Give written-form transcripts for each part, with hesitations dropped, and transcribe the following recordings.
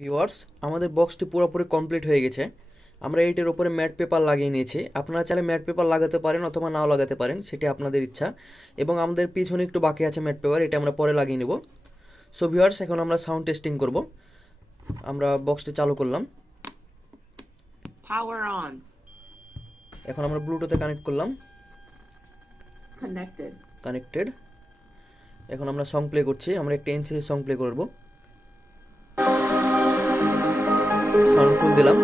ভিউয়ার্স, আমাদের বক্সটি পুরোপুরি কমপ্লিট হয়ে গেছে। আমরা এইটার উপরে ম্যাট পেপার লাগিয়ে নিয়েছি। আপনারা চাইলে ম্যাট পেপার লাগাতে পারেন অথবা নাও লাগাতে পারেন, সেটি আপনাদের ইচ্ছা। এবং আমাদের পিছনে একটু বাকি আছে ম্যাট পেপার, এটা আমরা পরে লাগিয়ে নেব। সো ভিউয়ার্স, এখন আমরা সাউন্ড টেস্টিং করব। আমরা বক্সটি চালু করলাম, Power on. এখন আমরা ব্লুটুথে কানেক্ট করলাম, Connected. এখন আমরা সং প্লে করছি। আমরা একটা এনসিসি সং প্লে করব। সাউন্ড ফুল দিলাম।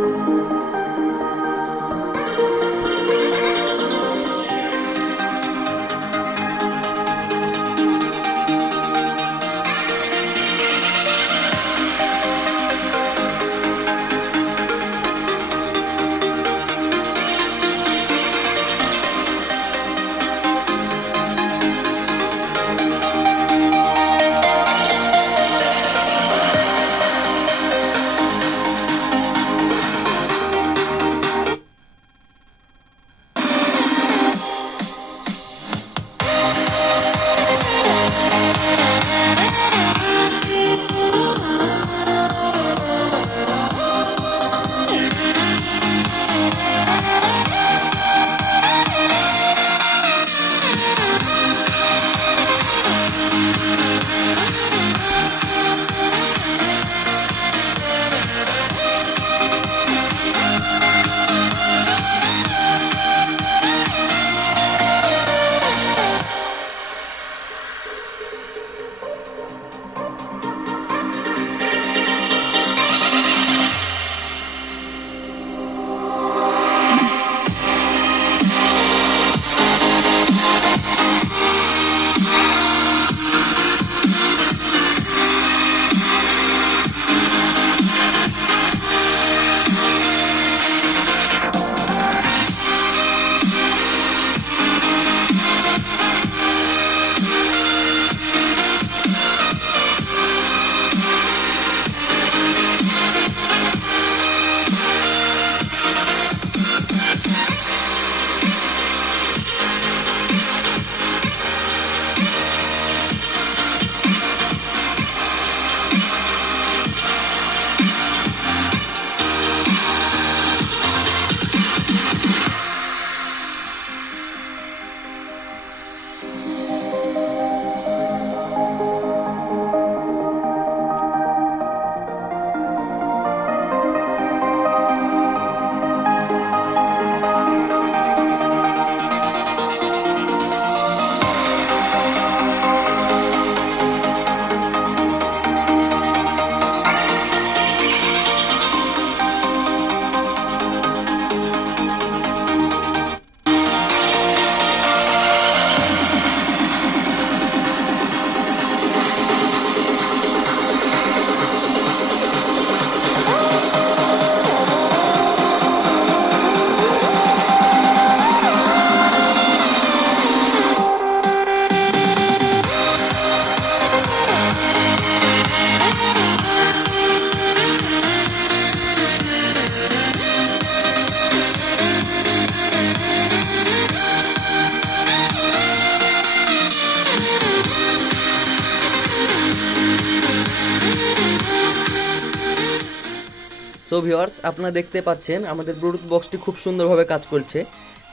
সো ভিউয়ার্স, আপনারা দেখতে পাচ্ছেন আমাদের ব্লুটুথ বক্সটি খুব সুন্দরভাবে কাজ করছে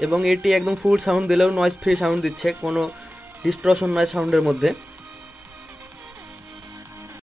এবং এটি একদম ফুল সাউন্ড দিলেও নয়েজ ফ্রি সাউন্ড দিচ্ছে, কোনো ডিস্টরশন নয় সাউন্ডের মধ্যে।